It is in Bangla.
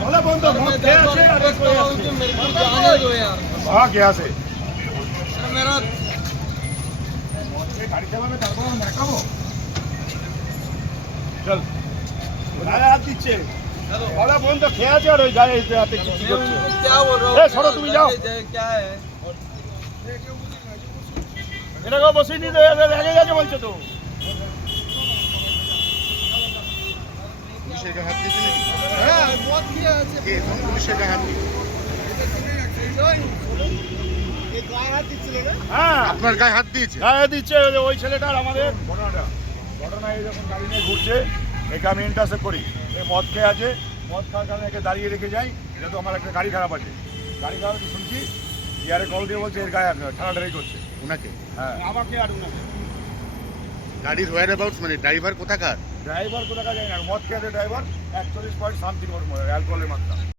गला बंद मत क्या আছে अरे कोई मेरे को जाने दो यार। हाँ क्या से सर मेरा गाड़ी চালাবে তারপর আমরা দেখাবো চল গায়ে হাত দিচ্ছে গলা বন্ধ খেয়ে আছে আর ওই গায়ে হাতে কি করছে क्या बोल रहा हूँ? ए, छोड़ो, तुम जाओ। क्या है? এটাকে বসিয়ে নিতে রেগে যাচ্ছে বলছে তো পুলিশের গায়ে হাত দিয়েছে নাকি? হ্যাঁ মদ খেয়ে আছে। কে পুলিশের গায়ে হাত দিয়েছে? এই গায়ে হাত দিচ্ছিল না? হ্যাঁ আপনার গায়ে হাত দিয়েছে? গায়ে দিচ্ছে ওই ছেলেটার আমাদের ঘটনা এই যখন গাড়ি নিয়ে ঘুরছে একে আমি ইন্টারসেপ্ট করি এ মদ খেয়ে আছে মদ খাওয়ার কারণে একে দাঁড়িয়ে রেখে যাই যেহেতু আমার একটা গাড়ি খারাপ আছে গাড়ি খারাপ আছে শুনছি ইয়ারে কল দিয়ে বলছে এর গায়ে ঠাড়াঠাড়ি করছে ওনাকে? হ্যাঁ আমাকে আর উনাকে গাড়ির হোয়ার অ্যাবাউটস মানে ড্রাইভার কোথাকার? ড্রাইভার কোথাকার যায় না মদ খেয়ে আছে ড্রাইভার 41 পয়েন্ট সামথিং ওর অ্যালকোহলের মাত্রা